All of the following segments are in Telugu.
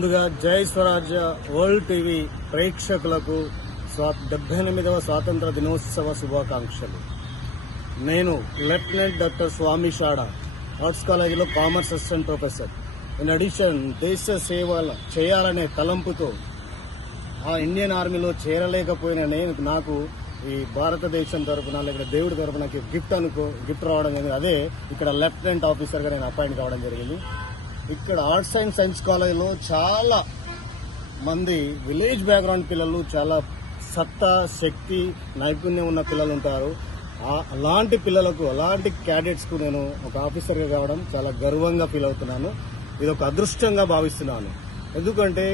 ముందుగా జై స్వరాజ్య వరల్డ్ టీవీ ప్రేక్షకులకు 78వ స్వాతంత్ర దినోత్సవ శుభాకాంక్షలు. నేను లెఫ్టినెంట్ డాక్టర్ స్వామి షాడా, ఆర్ట్స్ కాలేజీలో commerce assistant professor. In addition దేశ సేవలు చేయాలనే తలంపుతో ఆ ఇండియన్ ఆర్మీలో చేరలేకపోయిన నాకు ఈ భారతదేశం తరఫున లేకపోతే దేవుడి తరఫున గిఫ్ట్ రావడం జరిగింది. అదే ఇక్కడ లెఫ్టినెంట్ ఆఫీసర్గా నేను అపాయింట్ కావడం జరిగింది. ఇక్కడ ఆర్ట్స్ అండ్ సైన్స్ కాలేజీలో చాలా మంది విలేజ్ బ్యాక్గ్రౌండ్ పిల్లలు, చాలా సత్తా, శక్తి, నైపుణ్యం ఉన్న పిల్లలు ఉంటారు. అలాంటి పిల్లలకు, అలాంటి క్యాడెట్స్కు నేను ఒక ఆఫీసర్గా కావడం చాలా గర్వంగా ఫీల్ అవుతున్నాను. ఇది ఒక అదృష్టంగా భావిస్తున్నాను. ఎందుకంటే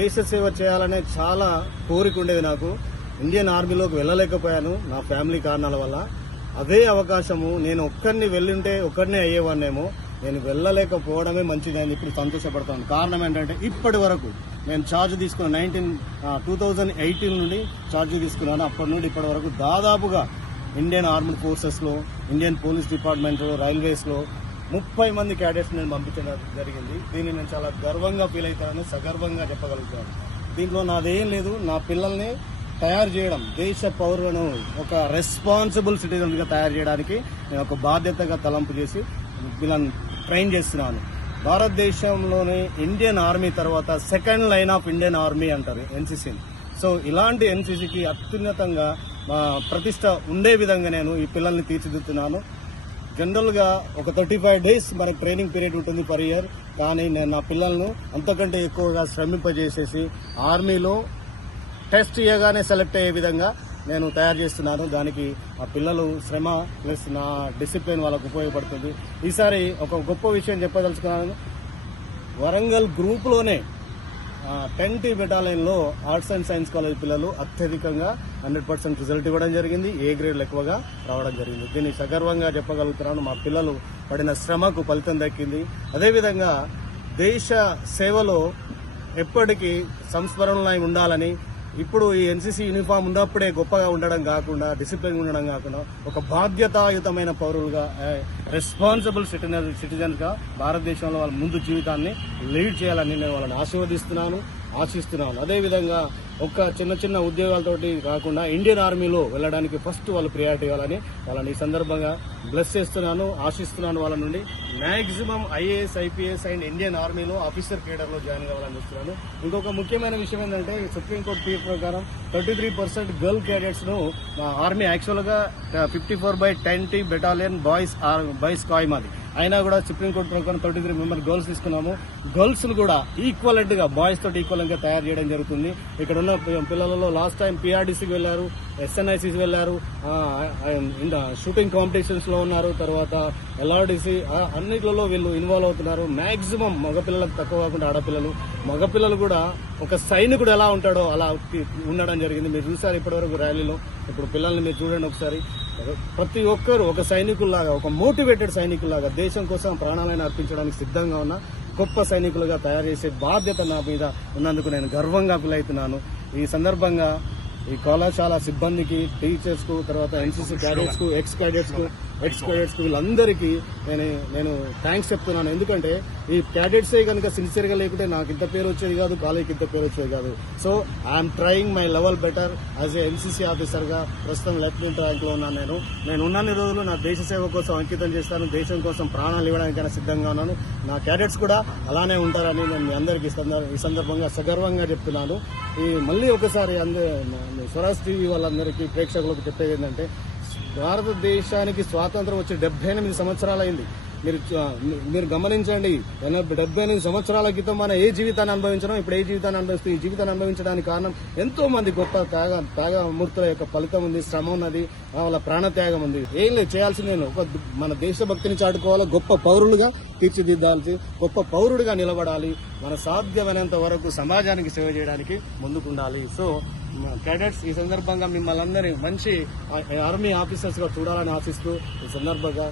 దేశ సేవ చేయాలనే చాలా కోరిక ఉండేది నాకు. ఇండియన్ ఆర్మీలోకి వెళ్ళలేకపోయాను నా ఫ్యామిలీ కారణాల వల్ల. అదే అవకాశము నేను ఒక్కరిని వెళ్ళుంటే ఒక్కరినే అయ్యేవాన్నేమో. నేను వెళ్ళలేకపోవడమే మంచిది అని ఇప్పుడు సంతోషపడతాను. కారణం ఏంటంటే ఇప్పటి వరకు నేను ఛార్జ్ తీసుకున్న 2018 నుండి ఛార్జ్ తీసుకున్నాను. అప్పటి నుండి ఇప్పటి వరకు దాదాపుగా ఇండియన్ ఆర్మీ ఫోర్సెస్లో, ఇండియన్ పోలీస్ డిపార్ట్మెంట్లో, రైల్వేస్లో 30 మంది క్యాడెట్స్ నేను పంపించడం జరిగింది. దీన్ని నేను చాలా గర్వంగా ఫీల్ అవుతానని సగర్వంగా చెప్పగలుగుతాను. దీంట్లో నాదేం లేదు, నా పిల్లల్ని తయారు చేయడం, దేశ పౌరులను ఒక రెస్పాన్సిబుల్ సిటిజన్గా తయారు చేయడానికి నేను ఒక బాధ్యతగా తలంపు చేసి వీళ్ళని ట్రైన్ చేస్తున్నాను. భారతదేశంలోనే ఇండియన్ ఆర్మీ తర్వాత second line of Indian army అంటారు ఎన్సీసీని. సో ఇలాంటి ఎన్సీసీకి అత్యున్నతంగా ప్రతిష్ట ఉండే విధంగా నేను ఈ పిల్లల్ని తీర్చిదిద్దుతున్నాను. జనరల్గా ఒక 35 days మనకి ట్రైనింగ్ పీరియడ్ ఉంటుంది పర్ ఇయర్. కానీ నేను నా పిల్లలను అంతకంటే ఎక్కువగా శ్రమింపజేసేసి ఆర్మీలో టెస్ట్ చేయగానే సెలెక్ట్ అయ్యే విధంగా నేను తయారు చేస్తున్నాను. దానికి ఆ పిల్లలు శ్రమ ప్లస్ నా డిసిప్లిన్ వాళ్ళకు ఉపయోగపడుతుంది. ఈసారి ఒక గొప్ప విషయం చెప్పదలుచుకున్నాను. వరంగల్ గ్రూప్లోనే 10th బెటాలియన్లో ఆర్ట్స్ అండ్ సైన్స్ కాలేజ్ పిల్లలు అత్యధికంగా 100% రిజల్ట్ ఇవ్వడం జరిగింది. ఏ గ్రేడ్లు ఎక్కువగా రావడం జరిగింది. దీన్ని సగర్వంగా చెప్పగలుగుతున్నాను. మా పిల్లలు పడిన శ్రమకు ఫలితం దక్కింది. అదేవిధంగా దేశ సేవలో ఎప్పటికీ సంస్మరణలై ఉండాలని, ఇప్పుడు ఈ ఎన్సీసీ యూనిఫామ్ ఉన్నప్పుడే గొప్పగా ఉండడం కాకుండా, డిసిప్లిన్ ఉండడం కాకుండా ఒక బాధ్యతాయుతమైన పౌరులుగా, రెస్పాన్సిబుల్ సిటిజన్గా భారతదేశంలో వాళ్ళ ముందు జీవితాన్ని లీడ్ చేయాలని నేను వాళ్ళని ఆశిస్తున్నాను. అదేవిధంగా ఒక చిన్న ఉద్యోగాలతోటి కాకుండా ఇండియన్ ఆర్మీలో వెళ్ళడానికి ఫస్ట్ వాళ్ళు ప్రియారిటీ ఇవ్వాలని వాళ్ళని ఈ సందర్భంగా బ్లెస్ చేస్తున్నాను, ఆశిస్తున్నాను. వాళ్ళ నుండి maximum IAS, IPS and Indian ఆర్మీలో ఆఫీసర్ కేడర్లో జాయిన్ కావాలని చూస్తున్నాను. ఇంకొక ముఖ్యమైన విషయం ఏంటంటే సుప్రీంకోర్టు తీర్పు ప్రకారం 33% గర్ల్ క్యాడెట్స్ను ఆర్మీ యాక్చువల్గా 54/10 బెటాలియన్ బాయ్స్ కాయ్ మాది. అయినా కూడా సుప్రీంకోర్టు ప్రకారం 33 మెంబర్ గర్ల్స్ తీసుకున్నాము. గర్ల్స్ కూడా ఈక్వలెంట్గా బాయ్స్ తోటి ఈక్వలెంట్గా తయారు చేయడం జరుగుతుంది. ఇక్కడ ఉన్న పిల్లలలో లాస్ట్ టైం పీఆర్డీసీకి వెళ్లారు, ఎస్ఎన్ఐసీకి వెళ్లారు, షూటింగ్ కాంపిటీషన్స్ లో ఉన్నారు, తర్వాత ఎల్ఆర్డీసీ అన్నిట్లలో వీళ్ళు ఇన్వాల్వ్ అవుతున్నారు. మాక్సిమం మగపిల్లలకు తక్కువ కాకుండా ఆడపిల్లలు, మగపిల్లలు కూడా ఒక సైనికుడు ఎలా ఉంటాడో అలా ఉండడం జరిగింది. మీరు చూసారు ఇప్పటివరకు ర్యాలీలో. ఇప్పుడు పిల్లల్ని మీరు చూడండి ఒకసారి. ప్రతి ఒక్కరు ఒక సైనికుల్లాగా, ఒక మోటివేటెడ్ సైనికుల్లాగా దేశం కోసం ప్రాణాలను అర్పించడానికి సిద్ధంగా ఉన్న గొప్ప సైనికులుగా తయారు చేసే బాధ్యత నా మీద ఉన్నందుకు నేను గర్వంగా ఫీల్ అవుతున్నాను. ఈ సందర్భంగా ఈ కళాశాల సిబ్బందికి, టీచర్స్కు, తర్వాత ఎన్సీసీ క్యాడెట్స్కు, ఎక్స్ క్యాడెట్స్కు వీళ్ళందరికీ నేను థ్యాంక్స్ చెప్తున్నాను. ఎందుకంటే ఈ క్యాడెట్సే కనుక సిన్సియర్గా లేకుంటే నాకు ఇంత పేరు వచ్చేది కాదు, కాలేజీకి ఇంత పేరు వచ్చేది కాదు. So I'm trying my level better as a NCC ఆఫీసర్గా. ప్రస్తుతం లెఫ్టినెంట్ ర్యాంక్లో ఉన్నాను. నేను ఉన్నన్ని రోజులు నా దేశ సేవ కోసం అంకితం చేస్తాను. దేశం కోసం ప్రాణాలు ఇవ్వడానికైనా సిద్ధంగా ఉన్నాను. నా క్యాడెట్స్ కూడా అలానే ఉంటారని నేను మీ అందరికీ ఈ సందర్భంగా సగర్వంగా చెప్తున్నాను. మళ్ళీ ఒకసారి స్వరాజ్ టీవీ వాళ్ళందరికీ, ప్రేక్షకులకు చెప్పేది ఏంటంటే, భారతదేశానికి స్వాతంత్రం వచ్చి 78 సంవత్సరాలైంది. మీరు గమనించండి. 78 సంవత్సరాల క్రితం మనం ఏ జీవితాన్ని అనుభవించడం, ఇప్పుడు ఏ జీవితాన్ని అనుభవిస్తూ, ఈ జీవితాన్ని అనుభవించడానికి కారణం ఎంతో మంది గొప్ప త్యాగమూర్తుల యొక్క ఫలితం ఉంది, శ్రమ ఉన్నది, వాళ్ళ ప్రాణత్యాగం ఉంది. ఏం లేదు, చేయాల్సింది మన దేశభక్తిని చాటుకోవాలి, గొప్ప పౌరులుగా తీర్చిదిద్దాల్సి, గొప్ప పౌరుడిగా నిలబడాలి, మన సాధ్యమైనంత వరకు సమాజానికి సేవ చేయడానికి ముందుకుండాలి. సో క్యాడెట్స్, ఈ సందర్భంగా మిమ్మల్ని అందరినీ మంచి ఆర్మీ ఆఫీసర్స్ గా చూడాలని ఆశిస్తూ ఈ సందర్భంగా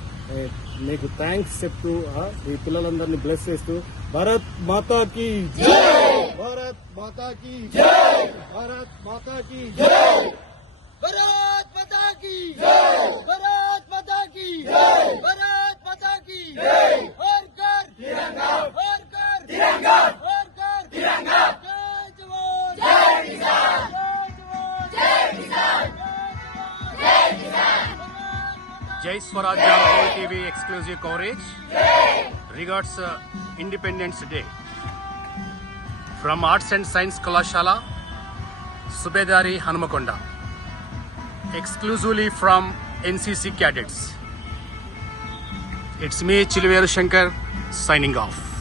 మీకు థ్యాంక్స్ చెప్తూ ఈ పిల్లలందరినీ బ్లెస్ చేస్తూ భారత్ మాతా కీ జై, భారత్ మాతా కీ జై, భారత్ మాతా కీ జై, భారత్ మాతా కీ జై, భారత్ మాతా కీ జై, భారత్ మాతా కీ జై. Har Ghar Tiranga, Har Ghar Tiranga, Har Ghar Tiranga. Jai Swarajya World TV exclusive coverage regards Independence Day from Arts and Science Kalashala, Subedari Hanmakonda, exclusively from NCC cadets. It's me, Chiliveru Shankar, signing off.